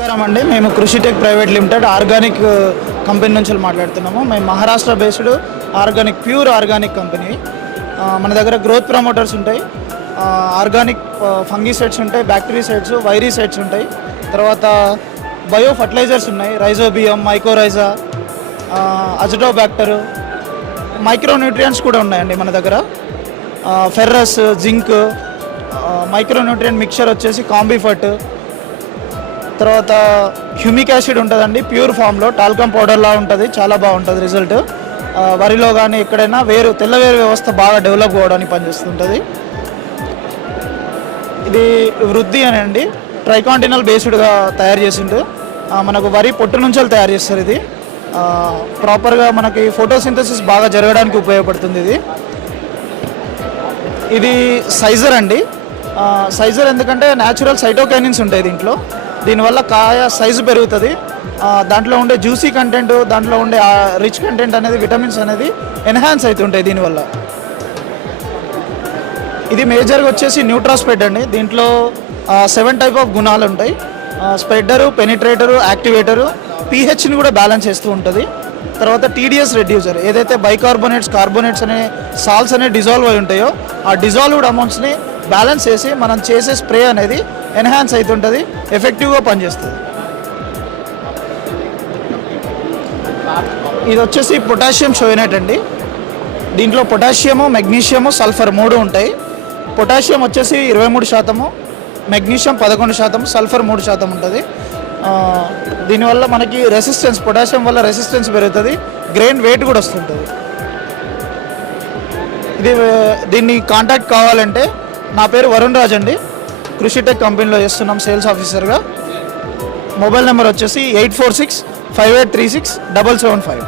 నమస్కారం అండి. మేము కృషిటెక్ ప్రైవేట్ లిమిటెడ్ ఆర్గానిక్ కంపెనీ నుంచి మాట్లాడుతున్నాము. మేము Maharashtra based pure organic company. మన దగ్గర గ్రోత్ ప్రమోటర్స్ ఉంటాయి, ఆర్గానిక్ ఫంగిసైడ్స్ ఉంటాయి, బ్యాక్టీరిసైడ్స్, వైరిసైడ్స్ ఉంటాయి. తర్వాత బయో ఫర్టిలైజర్స్ ఉన్నాయి, రైజోబియం, మైకోరైజా, అజిటోబ్యాక్టర్, మైక్రోన్యూట్రియంట్స్ కూడా ఉన్నాయండి మన దగ్గర. ఫెర్రస్, జింక్, మైక్రోన్యూట్రియంట్ మిక్చర్ వచ్చేసి కాంబిఫర్ట్. తర్వాత హ్యూమిక్ యాసిడ్ ఉంటుందండి, ప్యూర్ ఫామ్లో టాల్కమ్ పౌడర్లా ఉంటుంది, చాలా బాగుంటుంది రిజల్ట్. వరిలో కానీ ఎక్కడైనా తెల్లవేరు వ్యవస్థ బాగా డెవలప్ అవ్వడానికి పనిచేస్తుంటుంది. ఇది వృద్ధి అని అండి, ట్రైకాంటినల్ బేస్డ్గా తయారు చేసిండు. మనకు వరి పొట్టు నుంచి తయారు చేస్తారు. ఇది ప్రాపర్గా మనకి ఫోటోసింథసిస్ బాగా జరగడానికి ఉపయోగపడుతుంది. ఇది సైజర్ అండి. సైజర్ ఎందుకంటే న్యాచురల్ సైటోకైనిన్స్ ఉంటాయి దీంట్లో. దీనివల్ల కాయ సైజు పెరుగుతుంది, దాంట్లో ఉండే జ్యూసీ కంటెంట్, దాంట్లో ఉండే రిచ్ కంటెంట్ అనేది, విటమిన్స్ అనేది ఎన్హాన్స్ అవుతుంటాయి దీనివల్ల. ఇది మేజర్గా వచ్చేసి న్యూట్రాస్పెడ్ అండి. దీంట్లో 7 టైప్ ఆఫ్ గుణాలు ఉంటాయి. స్ప్రెడ్డరు, పెనిట్రేటరు, యాక్టివేటరు, పీహెచ్ని కూడా బ్యాలెన్స్ చేస్తూ ఉంటుంది. తర్వాత టీడీఎస్ రెడ్యూసర్, ఏదైతే బైకార్బోనేట్స్, కార్బోనేట్స్ అనే సాల్ట్స్ అనేవి డిజాల్వ్ అయి ఉంటాయో ఆ డిజాల్వ్డ్ అమౌంట్స్ని బ్యాలెన్స్ చేసి మనం చేసే స్ప్రే అనేది ఎన్హాన్స్ అవుతుంటుంది, ఎఫెక్టివ్గా పనిచేస్తుంది. ఇది వచ్చేసి పొటాషియం షోయినైట్ అండి. దీంట్లో పొటాషియము, మెగ్నీషియము, సల్ఫర్ 3 ఉంటాయి. పొటాషియం వచ్చేసి 23%, మెగ్నీషియం 11%, సల్ఫర్ 3% ఉంటుంది. దీనివల్ల మనకి రెసిస్టెన్స్, పొటాషియం వల్ల రెసిస్టెన్స్ పెరుగుతుంది, గ్రెయిన్ వెయిట్ కూడా వస్తుంటుంది. దీన్ని కాంటాక్ట్ కావాలంటే నా పేరు వరుణ్ రాజ్ అండి, కృషిటెక్ కంపెనీలో చేస్తున్నాం సేల్స్ ఆఫీసర్గా. మొబైల్ నెంబర్ వచ్చేసి 8465836775.